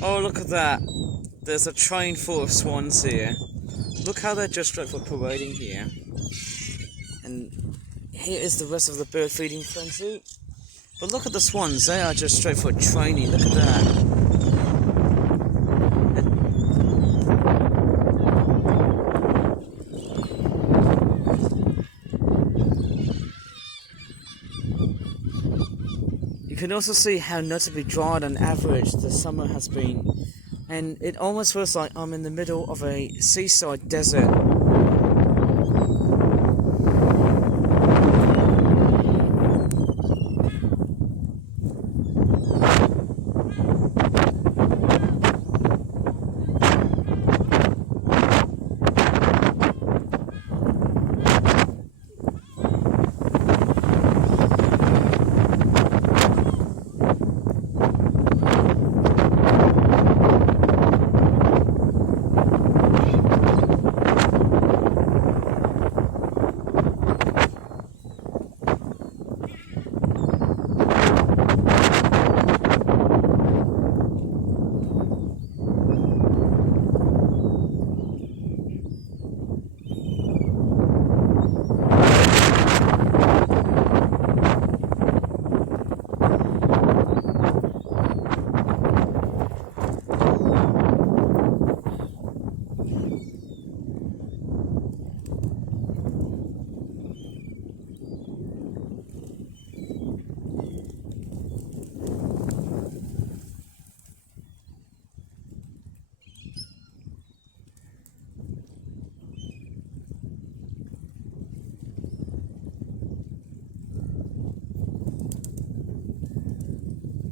Oh, look at that. There's a train full of swans here. Look how they're just for parading here. And here is the rest of the bird feeding frenzy. But look at the swans, they are just straight for training. Look at that. You can also see how notably dry on average the summer has been. And it almost feels like I'm in the middle of a seaside desert.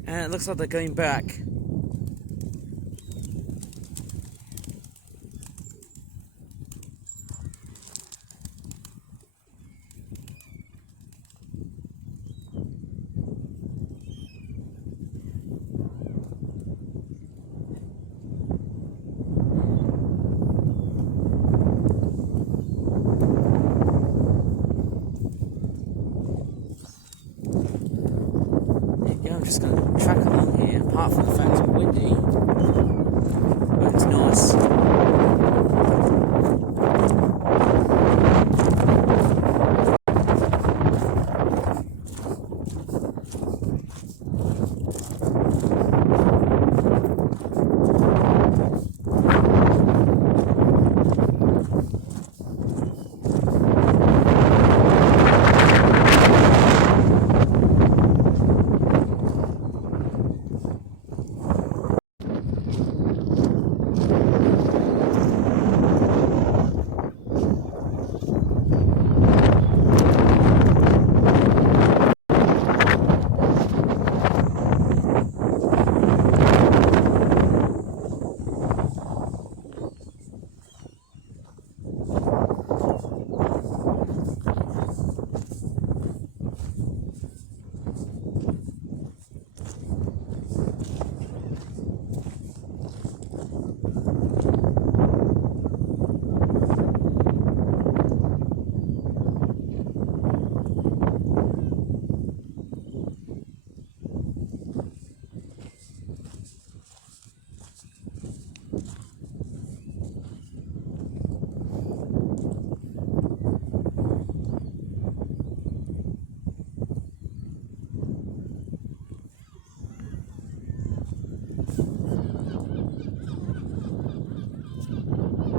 And it looks like they're going back. Yeah, I'm just going to track along here, apart from the fact it's windy, but it's nice.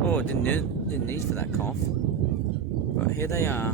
Oh, didn't need for that cough. But here they are.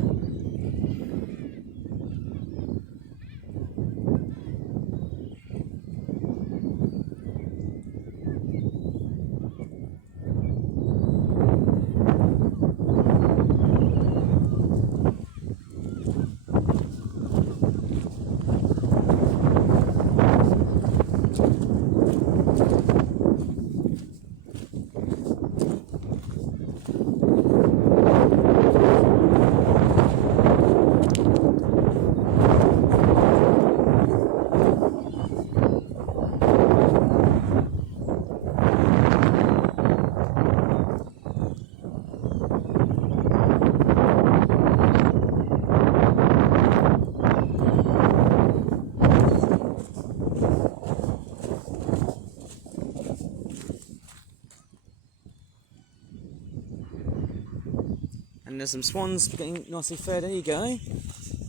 there's some swans getting nicely fed. There you go.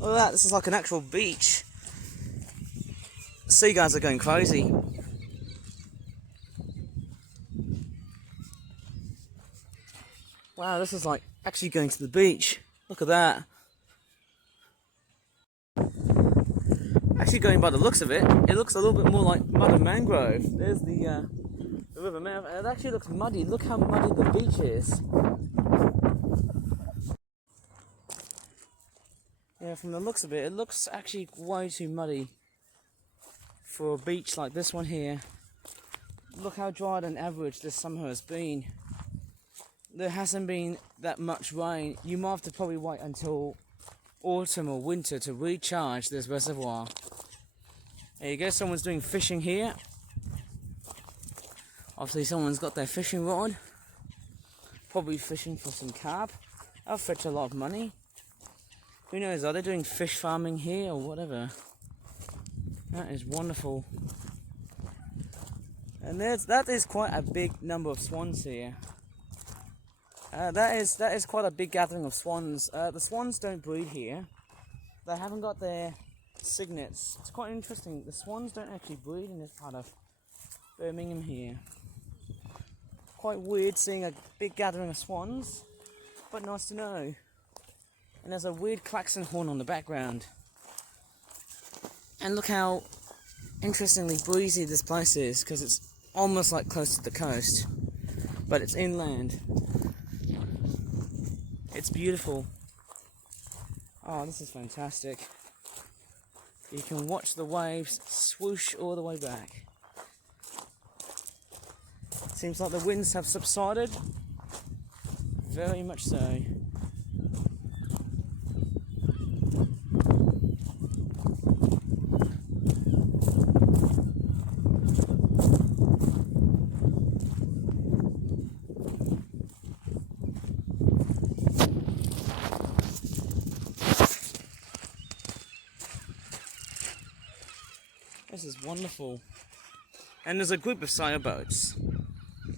Look at that, this is like an actual beach. Seagulls are going crazy. Wow, this is like actually going to the beach. Look at that. Actually, going by the looks of it, it looks a little bit more like mud and mangrove. There's the river mouth. It actually looks muddy. Look how muddy the beach is. Yeah, from the looks of it, it looks actually way too muddy for a beach like this one here. Look how dry on average this summer has been. There hasn't been that much rain. You might have to probably wait until autumn or winter to recharge this reservoir. There you go, someone's doing fishing here. Obviously someone's got their fishing rod. Probably fishing for some carp. That'll fetch a lot of money. Who knows, are they doing fish farming here or whatever? That is wonderful. And that is quite a big number of swans here. That is quite a big gathering of swans. The swans don't breed here. They haven't got their cygnets. It's quite interesting. The swans don't actually breed in this part of Birmingham here. Quite weird seeing a big gathering of swans, but nice to know. And there's a weird klaxon horn on the background. And look how interestingly breezy this place is, because it's almost like close to the coast, but it's inland. It's beautiful. Oh, this is fantastic. You can watch the waves swoosh all the way back. Seems like the winds have subsided. Very much so. This is wonderful. And there's a group of sailboats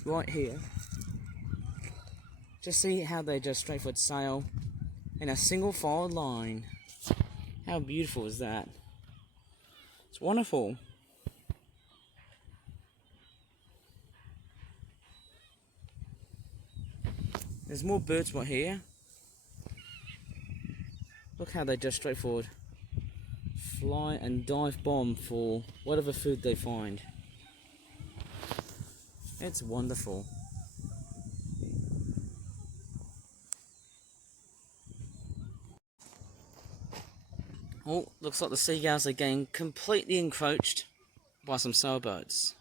right here. Just see how they just straightforward sail in a single file line. How beautiful is that? It's wonderful. There's more birds right here. Look how they just straightforward fly and dive bomb for whatever food they find. It's wonderful. Oh, looks like the seagulls are getting completely encroached by some sailboats.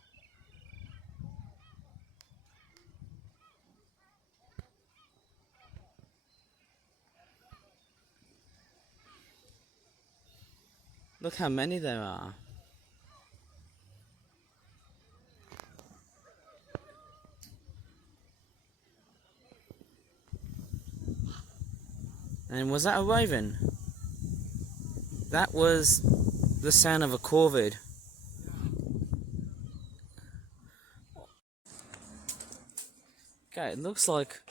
Look how many there are. And was that a raven? That was the sound of a corvid. Okay, it looks like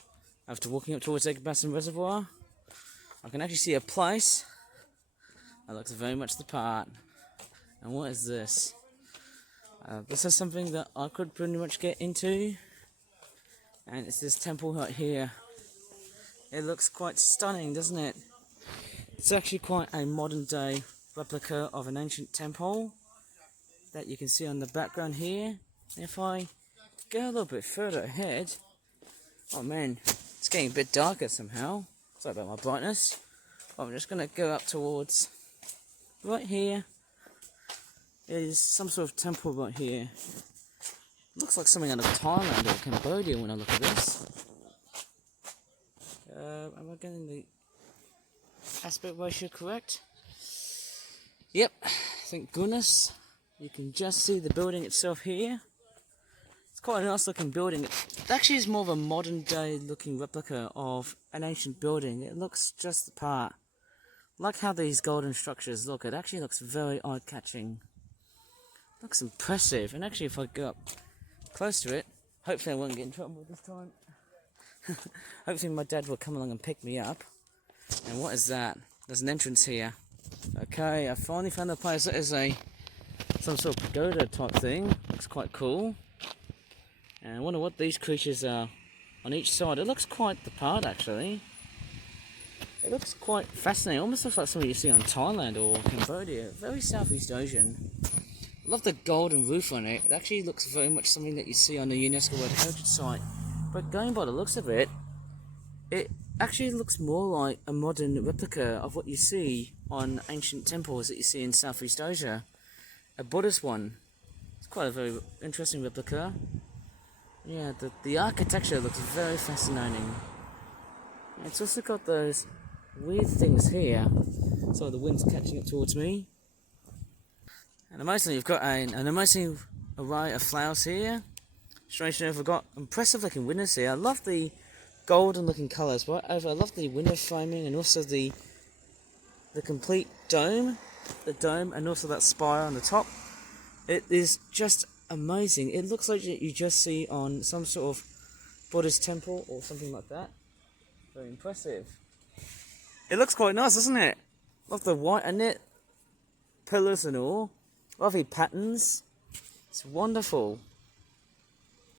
after walking up towards Edgbaston Reservoir, I can actually see a place that looks very much the part. And what is this? This is something that I could pretty much get into. And it's this temple right here. It looks quite stunning, doesn't it? It's actually quite a modern day replica of an ancient temple that you can see on the background here. And if I go a little bit further ahead, oh man, it's getting a bit darker somehow. Sorry about my brightness. I'm just going to go up towards right here. There's some sort of temple right here. Looks like something out of Thailand or Cambodia when I look at this. Am I getting the aspect ratio correct? Yep, thank goodness. You can just see the building itself here. It's quite a nice looking building. It actually is more of a modern day looking replica of an ancient building. It looks just the part. Like how these golden structures look, it actually looks very eye-catching. Looks impressive. And actually if I go up close to it, hopefully I won't get in trouble this time. Hopefully my dad will come along and pick me up. And what is that? There's an entrance here. Okay, I finally found a place that is some sort of pagoda type thing. Looks quite cool. And I wonder what these creatures are on each side. It looks quite the part, actually. It looks quite fascinating. Almost looks like something you see on Thailand or Cambodia. Very Southeast Asian. I love the golden roof on it. It actually looks very much something that you see on the UNESCO World Heritage Site. But going by the looks of it, it actually looks more like a modern replica of what you see on ancient temples that you see in Southeast Asia. A Buddhist one. It's quite a very interesting replica. Yeah, the architecture looks very fascinating. It's also got those weird things here. So the wind's catching it towards me. And amazingly, you've got an amazing array of flowers here. Strangely enough, we've got impressive looking windows here. I love the golden looking colours, but I love the window framing and also the complete dome. The dome and also that spire on the top. It is just amazing. It looks like you just see on some sort of Buddhist temple or something like that. Very impressive. It looks quite nice, doesn't it? Love the white and it, pillars and all. Lovely patterns. It's wonderful.